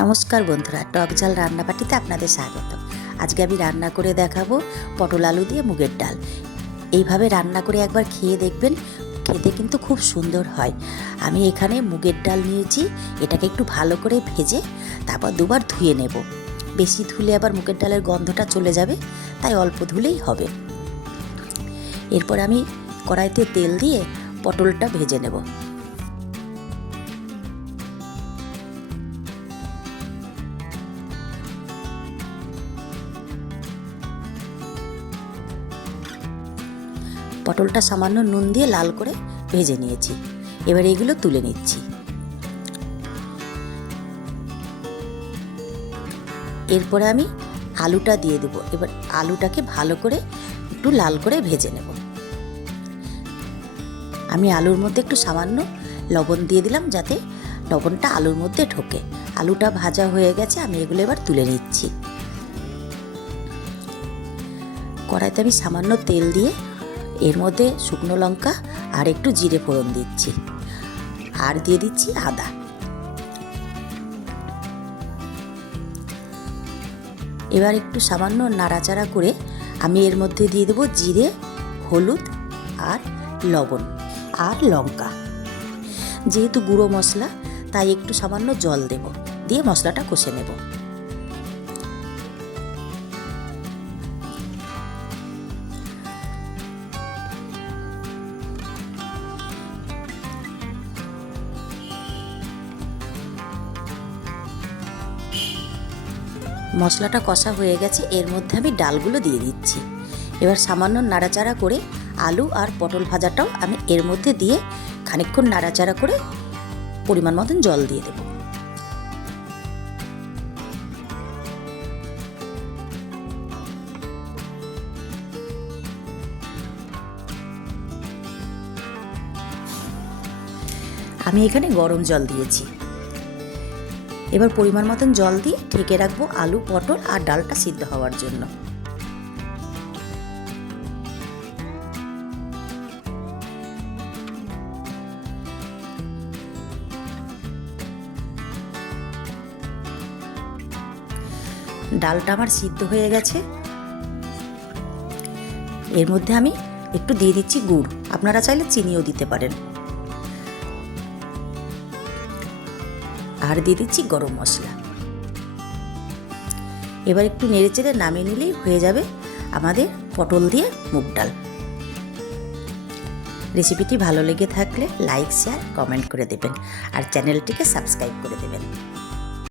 নমস্কার বন্ধুরা, টক ঝাল রান্নাবাটিতে আপনাদের স্বাগত। আজকে আমি রান্না করে দেখাবো পটল আলু দিয়ে মুগের ডাল। এইভাবে রান্না করে একবার খেয়ে দেখবেন, খেতে কিন্তু খুব সুন্দর হয়। আমি এখানে মুগের ডাল নিয়েছি, এটাকে একটু ভালো করে ভেজে তারপর দুবার ধুয়ে নেব। বেশি ধুলে আবার মুগের ডালের গন্ধটা চলে যাবে, তাই অল্প ধুলেই হবে। এরপর আমি কড়াইতে তেল দিয়ে পটলটা ভেজে নেব। পটলটা সামান্য নুন দিয়ে লাল করে ভেজে নিয়েছি। এবার এগুলো তুলে নিচ্ছি। এরপরে আমি আলুটা দিয়ে দেবো। এবার আলুটাকে ভালো করে একটু লাল করে ভেজে নেব। আমি আলুর মধ্যে একটু সামান্য লবণ দিয়ে দিলাম যাতে লবণটা আলুর মধ্যে ঢোকে। আলুটা ভাজা হয়ে গেছে, আমি এগুলো এবার তুলে নিচ্ছি। কড়াইতে আমি সামান্য তেল দিয়ে এর মধ্যে শুকনো লঙ্কা আর একটু জিরে ফোড়ন দিচ্ছি। আর দিয়ে দিচ্ছি আদা। এবার একটু সামান্য নাড়াচাড়া করে আমি এর মধ্যে দিয়ে দেবো জিরে, হলুদ আর লবণ আর লঙ্কা। যেহেতু গুঁড়ো মশলা, তাই একটু সামান্য জল দেব। দিয়ে মশলাটা কষে নেব। মশলাটা কষা হয়ে গেছে, এর মধ্যে আমি ডালগুলো দিয়ে দিচ্ছি। এবার সামান্য নাড়াচাড়া করে আলু আর পটল ভাজাটাও আমি এর মধ্যে দিয়ে খানিকক্ষণ নাড়াচাড়া করে পরিমাণ মতন জল দিয়ে দেব। আমি এখানে গরম জল দিয়েছি। এবার পরিমাণ মতন জল দিয়ে ঢেকে রাখব আলু, পটল আর ডালটা সিদ্ধ হওয়ার জন্য। ডালটা আমার সিদ্ধ হয়ে গেছে। এর মধ্যে আমি একটু দিয়ে দিচ্ছি গুড়। আপনারা চাইলে চিনিও দিতে পারেন। আর দিয়ে দিচ্ছি গরম মশলা। এবার একটু নেড়ে চেড়ে নামিয়ে নিলেই হয়ে যাবে আমাদের পটল দিয়ে মুগ ডাল। রেসিপিটি ভালো লেগে থাকলে লাইক, শেয়ার, কমেন্ট করে দেবেন। আর চ্যানেলটিকে সাবস্ক্রাইব করে দেবেন।